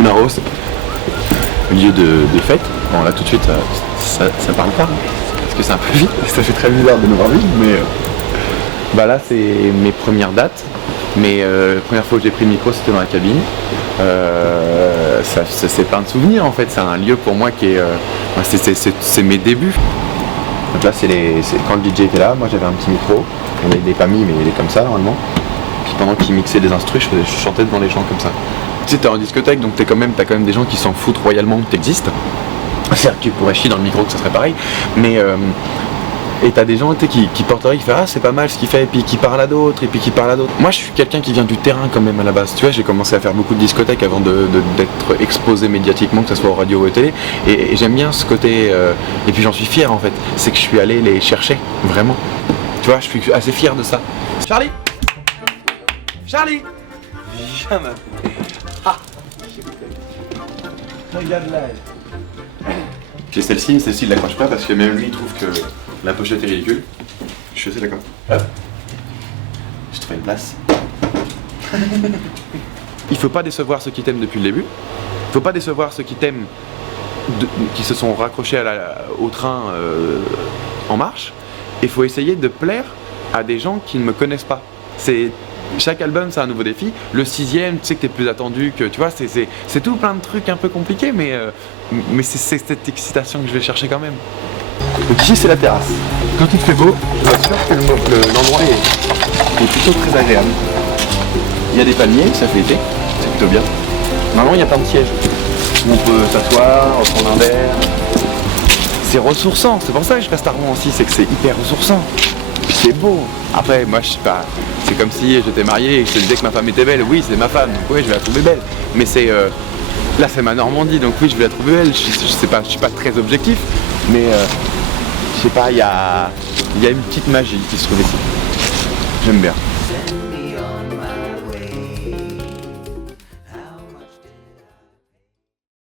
Moulin Rose, lieu de fête. Bon là tout de suite ça parle pas, parce que c'est un peu vite, ça fait très bizarre de nous voir vite, mais bah là c'est mes premières dates. Mais la première fois que j'ai pris le micro c'était dans la cabine. C'est plein de souvenirs en fait, c'est un lieu pour moi qui est... c'est mes débuts. Donc là c'est quand le DJ était là, moi j'avais un petit micro, il n'est pas mis mais il est comme ça normalement. Puis pendant qu'il mixait des instrus, je chantais devant les gens comme ça. Tu sais t'es en discothèque donc t'as quand même des gens qui s'en foutent royalement que t'existes. Certes tu pourrais chier dans le micro que ça serait pareil, mais... Et t'as des gens qui portent l'oreille, qui font ah c'est pas mal ce qu'il fait, et puis qui parlent à d'autres, et puis qui parlent à d'autres. Moi je suis quelqu'un qui vient du terrain quand même à la base. Tu vois, j'ai commencé à faire beaucoup de discothèques avant d'être exposé médiatiquement, que ce soit aux radios ou aux télé. Et j'aime bien ce côté, et puis j'en suis fier en fait. C'est que je suis allé les chercher, vraiment. Tu vois, je suis assez fier de ça. Charlie Charlie Jamais. Ah regarde là. J'ai celle-ci il l'accroche pas parce que même lui il trouve que la pochette est ridicule. Je suis assez d'accord. Hop. J'ai trouvé une place. Il faut pas décevoir ceux qui t'aiment depuis le début. Il faut pas décevoir ceux qui t'aiment, qui se sont raccrochés au train en marche. Il faut essayer de plaire à des gens qui ne me connaissent pas. Chaque album c'est un nouveau défi. Le 6e, tu sais que t'es plus attendu, que tu vois, c'est tout plein de trucs un peu compliqués, mais c'est cette excitation que je vais chercher quand même. Donc ici c'est la terrasse. Quand il fait beau, je vous assure que l'endroit est plutôt très agréable. Il y a des palmiers, ça fait été, c'est plutôt bien. Normalement il y a plein de sièges où on peut s'asseoir, prendre un verre. C'est ressourçant, c'est pour ça que je reste à Rouen aussi, c'est que c'est hyper ressourçant. Puis c'est beau. Après moi je sais pas, c'est comme si j'étais marié et que je te disais que ma femme était belle. Oui c'est ma femme, donc oui je vais la trouver belle. Mais c'est là c'est ma Normandie, donc oui je vais la trouver belle. Je sais pas, je suis pas très objectif, mais je sais pas, il y a une petite magie qui se trouve ici. J'aime bien.